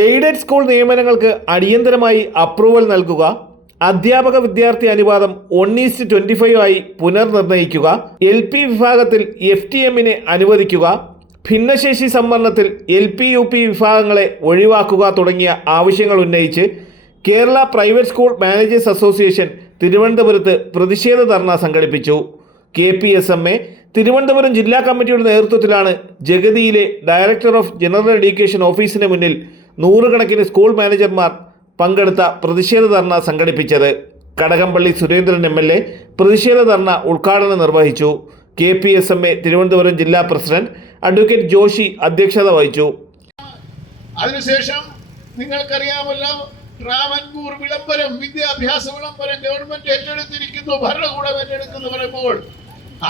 Aided school നിയമനങ്ങൾക്ക് അടിയന്തരമായി approval നൽകുക. അധ്യാപക വിദ്യാർത്ഥി അനുപാതം വൺ ഈസ്റ്റ് ട്വന്റി ഫൈവ് ആയി പുനർനിർണയിക്കുക എൽ പി വിഭാഗത്തിൽ എഫ് ടി എമ്മിനെ അനുവദിക്കുക. ഭിന്നശേഷി സംവരണത്തിൽ എൽ പി യു പി വിഭാഗങ്ങളെ ഒഴിവാക്കുക തുടങ്ങിയ ആവശ്യങ്ങൾ ഉന്നയിച്ച് Kerala private school managers association തിരുവനന്തപുരത്ത് പ്രതിഷേധ ധർണ സംഘടിപ്പിച്ചു. K P S M A Thiruvananthapuram ജില്ലാ കമ്മിറ്റിയുടെ നേതൃത്വത്തിലാണ് ജഗതിയിലെ ഡയറക്ടർ ഓഫ് ജനറൽ എഡ്യൂക്കേഷൻ ഓഫീസിന് മുന്നിൽ നൂറുകണക്കിന് സ്കൂൾ മാനേജർമാർ പങ്കെടുത്ത പ്രതിഷേധ ധർണ സംഘടിപ്പിച്ചത് Kadakampally Surendran M L A പ്രതിഷേധ ധർണ ഉദ്ഘാടനം നിർവഹിച്ചു. K P S M A Thiruvananthapuram ജില്ലാ പ്രസിഡന്റ് അഡ്വക്കേറ്റ് ജോഷി അധ്യക്ഷത വഹിച്ചു. അതിനുശേഷം നിങ്ങൾക്കറിയാമല്ലോ ട്രാവൻകൂർ വിളംബരം വിദ്യാഭ്യാസ വിളംബരം ഗവൺമെന്റ് ഏറ്റെടുത്തിരിക്കുന്നു ഭരണകൂടം ഏറ്റെടുക്കുന്നു പറയുമ്പോൾ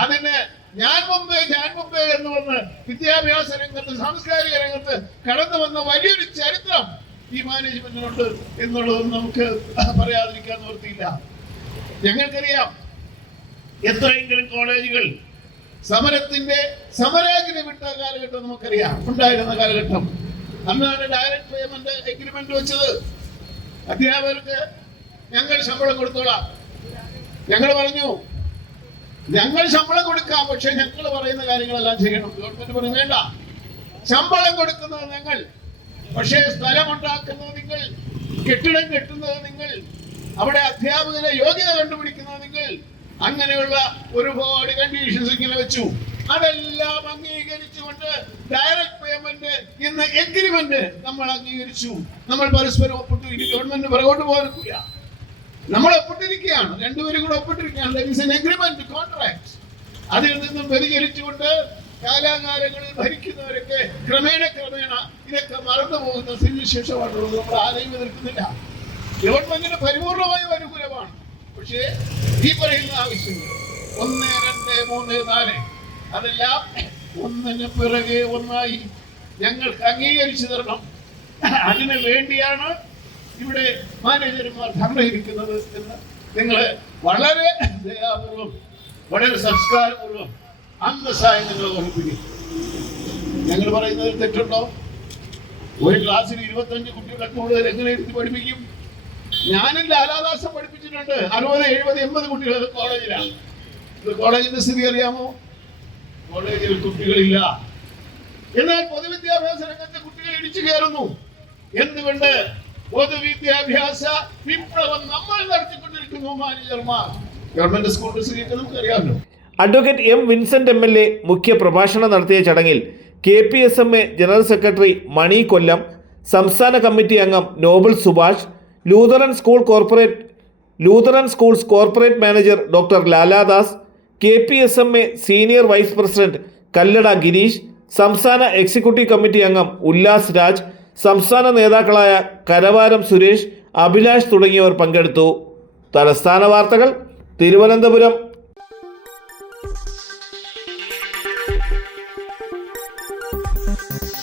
അതിന് ഞാൻ മുമ്പേ ഞാൻ മുമ്പേ എന്ന് വന്ന് വിദ്യാഭ്യാസ രംഗത്ത് സാംസ്കാരിക രംഗത്ത് കടന്നു വന്ന വലിയൊരു ചരിത്രം ഈ മാനേജ്മെന്റിനുണ്ട് എന്നുള്ളതും നമുക്ക് പറയാതിരിക്കാൻ നിവൃത്തിയില്ല. ഞങ്ങൾക്കറിയാം എത്രയെങ്കിലും കോളേജുകൾ സമരത്തിന്റെ സമരാഗ്നി വിട്ട കാലഘട്ടം നമുക്കറിയാം. ഉണ്ടായിരുന്ന കാലഘട്ടം. അന്നാണ് ഡയറക്ട് പേയ്മെന്റ് എഗ്രിമെന്റ് വെച്ചത് അധ്യാപകർക്ക് ഞങ്ങൾ ശമ്പളം കൊടുത്തോളാം. ഞങ്ങൾ പറഞ്ഞു ഞങ്ങൾ ശമ്പളം കൊടുക്കാം പക്ഷെ ഞങ്ങൾ പറയുന്ന കാര്യങ്ങളെല്ലാം ചെയ്യണം. ഗവൺമെന്റ് പറയും വേണ്ട. ശമ്പളം കൊടുക്കുന്നത് ഞങ്ങൾ പക്ഷേ സ്ഥലം ഉണ്ടാക്കുന്നത് നിങ്ങൾ കെട്ടിടം കെട്ടുന്നത് നിങ്ങൾ അവിടെ അധ്യാപകരെ യോഗ്യത കണ്ടുപിടിക്കുന്നത് നിങ്ങൾ അങ്ങനെയുള്ള ഒരുപാട് കണ്ടീഷൻസ് ഇങ്ങനെ വെച്ചു. അതെല്ലാം അംഗീകരിച്ചുകൊണ്ട് ഡയറക്ട് പേയ്മെന്റ് ഇന്ന് എഗ്രിമെന്റ് നമ്മൾ അംഗീകരിച്ചു. നമ്മൾ പരസ്പരം ഒപ്പിട്ടു. ഇനി ഗവൺമെന്റ് പുറകോട്ട് പോകാനില്ല നമ്മൾ ഒപ്പിട്ടിരിക്കുകയാണ്. രണ്ടുപേരും കൂടെ ഒപ്പിട്ടിരിക്കുകയാണ്. എഗ്രിമെന്റ് കോൺട്രാക്ട് അതിൽ നിന്നും വ്യതിചലിച്ചുകൊണ്ട് കാലാകാലങ്ങളിൽ ഭരിക്കുന്നവരൊക്കെ ക്രമേണ ക്രമേണ ഇതൊക്കെ മറന്നു പോകുന്ന സ്ഥിതിവിശേഷമായിട്ടുള്ളത് നമ്മൾ ആരെയും എതിർക്കുന്നില്ല. ഗവൺമെന്റിന് പരിപൂർണമായ അനുകൂലമാണ് പക്ഷേ ഈ പറയുന്ന ആവശ്യങ്ങൾ. ഒന്ന് രണ്ട് മൂന്ന് നാല്. അതെല്ലാം ഒന്നിന് പിറകെ ഒന്നായി ഞങ്ങൾക്ക് അംഗീകരിച്ചു തരണം. അതിനു വേണ്ടിയാണ് ഇവിടെ മാനേജർമാർ സംഗ്രഹിക്കുന്നത് എന്ന് നിങ്ങൾ വളരെ ദയാപൂർവം വളരെ സംസ്കാരപൂർവം അന്തസ്സായി നിങ്ങൾ ഓർമ്മിപ്പിക്കും. ഞങ്ങൾ പറയുന്നതിൽ തെറ്റുണ്ടോ? ഒരു ക്ലാസ്സിൽ ഇരുപത്തഞ്ച് കുട്ടികളെ കൂടുതൽ എങ്ങനെ എടുത്ത് പഠിപ്പിക്കും? ഞാനെന്റെ ആലാദാസം പഠിപ്പിച്ചിട്ടുണ്ട്. അറുപത് എഴുപത് എൺപത് കുട്ടികൾ കോളേജിലാണ്. ഇത് കോളേജിന്റെ സ്ഥിതി അറിയാമോ? കോളേജിൽ കുട്ടികളില്ല. എന്നാൽ പൊതുവിദ്യാഭ്യാസ രംഗത്തെ കുട്ടികൾ ഇടിച്ചു കയറുന്നു. എന്തുകൊണ്ട്? പൊതുവിദ്യാഭ്യാസ വിപ്ലവം നമ്മൾ നടത്തിക്കൊണ്ടിരിക്കുന്നു മാനേജർമാർ ഗവൺമെന്റ് സ്കൂൾ സ്ഥിതിയൊക്കെ നമുക്കറിയാമല്ലോ. Advocate M Vincent M L A മുഖ്യ പ്രഭാഷണം നടത്തിയ ചടങ്ങിൽ K P S M A general secretary Mani Kollam സംസ്ഥാന കമ്മിറ്റി അംഗം Nobel Subhash Lutheran school corporate Lutheran schools corporate manager doctor Laladas K P S M A senior vice president Kallada Gireesh സംസ്ഥാന executive committee അംഗം ഉല്ലാസ് രാജ് സംസ്ഥാന നേതാക്കളായ കരവാരം സുരേഷ് അഭിലാഷ് തുടങ്ങിയവർ പങ്കെടുത്തു. തലസ്ഥാന വാർത്തകൾ തിരുവനന്തപുരം.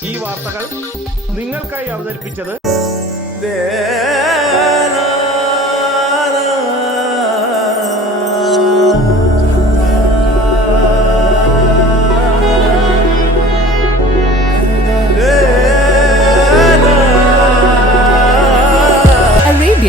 ഈ വാർത്തകൾ നിങ്ങൾക്കായി അവതരിപ്പിച്ചത്